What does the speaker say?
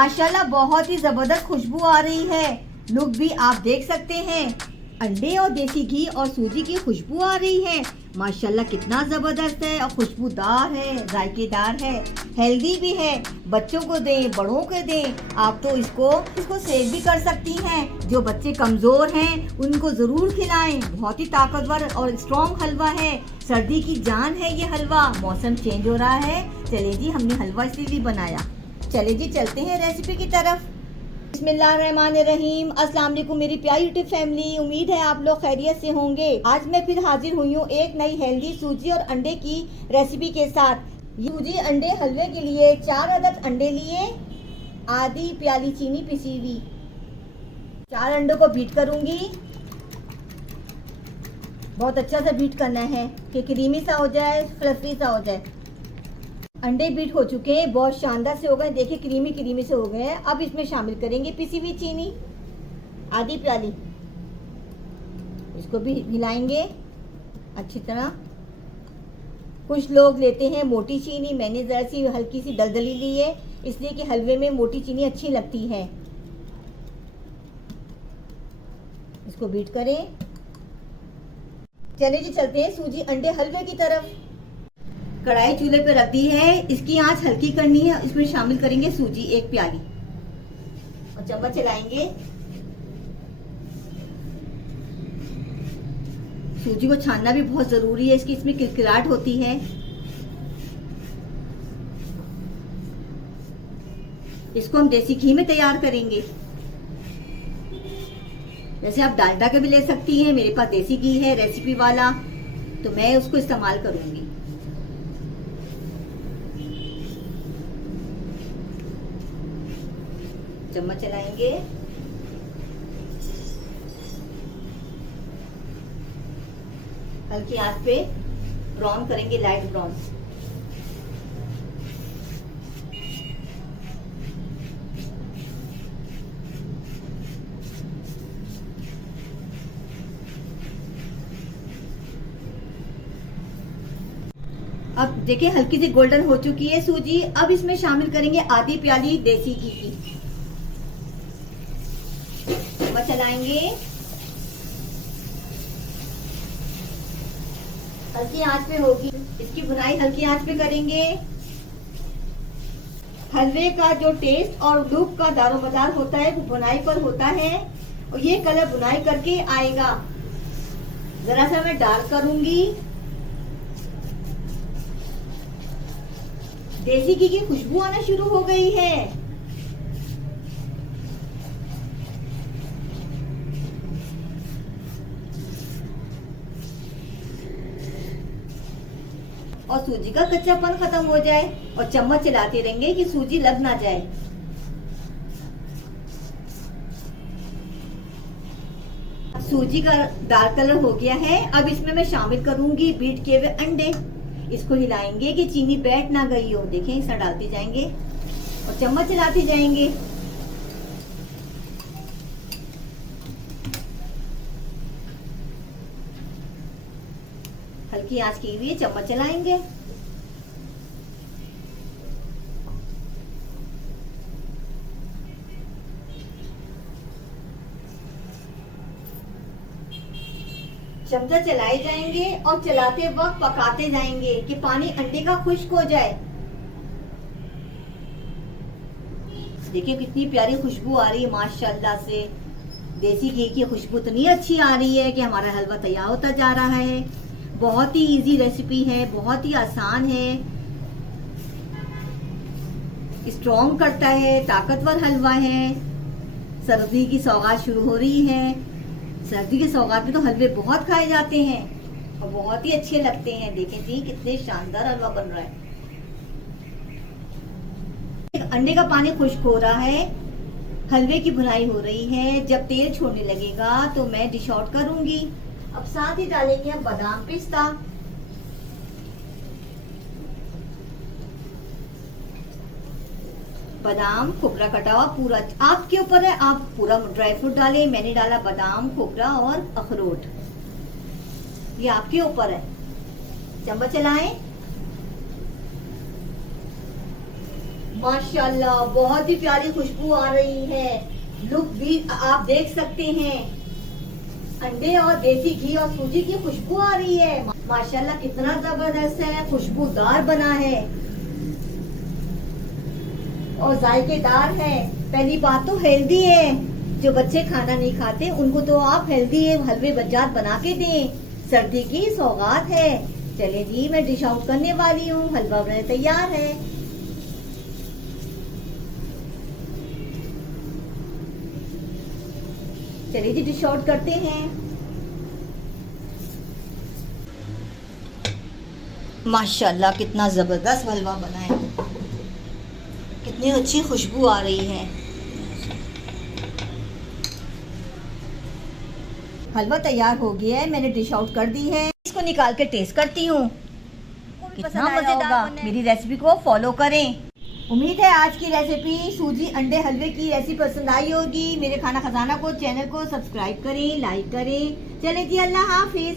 माशाल्लाह बहुत ही जबरदस्त खुशबू आ रही है। लुक भी आप देख सकते हैं। अंडे और देसी घी और सूजी की खुशबू आ रही है। माशाल्लाह कितना जबरदस्त है और खुशबूदार है, जायकेदार है, हेल्दी भी है। बच्चों को दें, बड़ों को दें। आप तो इसको सेव भी कर सकती हैं। जो बच्चे कमजोर हैं उनको जरूर खिलाएं। बहुत ही ताकतवर और स्ट्रॉन्ग हलवा है। सर्दी की जान है ये हलवा। मौसम चेंज हो रहा है। चलिए जी, हमने हलवा इसलिए बनाया। चले जी, चलते हैं रेसिपी की तरफ। बिस्मिल्लाहिर्रहमानिर्रहीम। अस्सलाम वालेकुम मेरी प्यारी यूट्यूब फैमिली। उम्मीद है आप लोग खैरियत से होंगे। आज मैं फिर हाजिर हुई हूँ एक नई हेल्दी सूजी और अंडे की रेसिपी के साथ। सूजी अंडे हलवे के लिए 4 अदद अंडे लिए, आधी प्याली चीनी पिसी हुई। 4 अंडों को बीट करूंगी। बहुत अच्छा सा बीट करना है कि क्रीमी सा हो जाए, फ्लफी सा हो जाए। अंडे बीट हो चुके हैं, बहुत शानदार से हो गए। देखिए क्रीमी क्रीमी से हो गए हैं। अब इसमें शामिल करेंगे पिसी हुई चीनी, आधी प्याली। इसको भी हिलाएंगे अच्छी तरह। कुछ लोग लेते हैं मोटी चीनी, मैंने ज़रा सी हल्की सी दलदली ली है, इसलिए कि हलवे में मोटी चीनी अच्छी लगती है। इसको बीट करें। चले जी, चलते हैं सूजी अंडे हलवे की तरफ। कढ़ाई चूल्हे पे रख दी है। इसकी आंच हल्की करनी है। इसमें शामिल करेंगे सूजी 1 प्याली और चम्मच चलाएंगे। सूजी को छानना भी बहुत जरूरी है, इसकी इसमें किलकिलाहट होती है। इसको हम देसी घी में तैयार करेंगे। वैसे आप डालडा के भी ले सकती हैं, मेरे पास देसी घी है रेसिपी वाला, तो मैं उसको इस्तेमाल करूंगी। चम्मच चलाएंगे। हल्की आंच पे ब्राउन करेंगे, लाइट ब्राउन। अब देखिए हल्की सी गोल्डन हो चुकी है सूजी। अब इसमें शामिल करेंगे आधी प्याली देसी घी की। चलाएंगे। हल्की आंच पे होगी इसकी भुनाई, हल्की आंच पे करेंगे। हलवे का जो टेस्ट और लुक का दारोमदार होता है वो बुनाई पर होता है, और ये कलर बुनाई करके आएगा। जरा सा मैं डार्क करूंगी। देसी घी की खुशबू आना शुरू हो गई है। और सूजी का कच्चापन खत्म हो जाए, और चम्मच चलाते रहेंगे कि सूजी लग ना जाए। सूजी का डार्क कलर हो गया है। अब इसमें मैं शामिल करूंगी बीट किए हुए अंडे। इसको हिलाएंगे कि चीनी बैठ ना गई हो। देखें, इस तरह डालते जाएंगे और चम्मच चलाते जाएंगे। हल्की आंच की हुई है, चम्मच चलाएंगे। चमचा चलाए जाएंगे और चलाते वक्त पकाते जाएंगे कि पानी अंडे का खुश्क हो जाए। देखिए कितनी प्यारी खुशबू आ रही है माशाल्लाह से। देसी घी की खुशबू इतनी अच्छी आ रही है कि हमारा हलवा तैयार होता जा रहा है। बहुत ही इजी रेसिपी है, बहुत ही आसान है, स्ट्रॉन्ग करता है, ताकतवर हलवा है। सर्दी की सौगात शुरू हो रही है। सर्दी के सौगात में तो हलवे बहुत खाए जाते हैं और बहुत ही अच्छे लगते हैं। देखें जी कितने शानदार हलवा बन रहा है। अंडे का पानी खुश्क हो रहा है, हलवे की भुनाई हो रही है। जब तेल छोड़ने लगेगा तो मैं डिश आउट करूंगी। अब साथ ही डालेंगे हम बादाम, पिस्ता। बादाम खोपरा कटा हुआ पूरा आपके ऊपर है, आप पूरा ड्राई फ्रूट डालें। मैंने डाला बादाम, खोपरा और अखरोट, ये आपके ऊपर है। चम्मच चलाएं। माशाल्लाह बहुत ही प्यारी खुशबू आ रही है। लुक भी आप देख सकते हैं। अंडे और देसी घी और सूजी की खुशबू आ रही है। माशाल्लाह कितना जबरदस्त है, खुशबूदार बना है और जायकेदार है। पहली बात तो हेल्दी है। जो बच्चे खाना नहीं खाते उनको तो आप हेल्दी हलवे बजात बना के दें, सर्दी की सौगात है। चले जी, मैं डिश आउट करने वाली हूँ। हलवा बनने तैयार है। चलिए जी, डिश आउट करते हैं। माशाल्लाह कितना जबरदस्त हलवा बना है, कितनी अच्छी खुशबू आ रही है। हलवा तैयार हो गया है, मैंने डिश आउट कर दी है। इसको निकाल के टेस्ट करती हूँ, कितना मजेदार होगा। मेरी रेसिपी को फॉलो करें। उम्मीद है आज की रेसिपी सूजी अंडे हलवे की रेसिपी पसंद आई होगी। मेरे खाना खजाना को चैनल को सब्सक्राइब करें, लाइक करें। चले जी, अल्लाह हाफिज।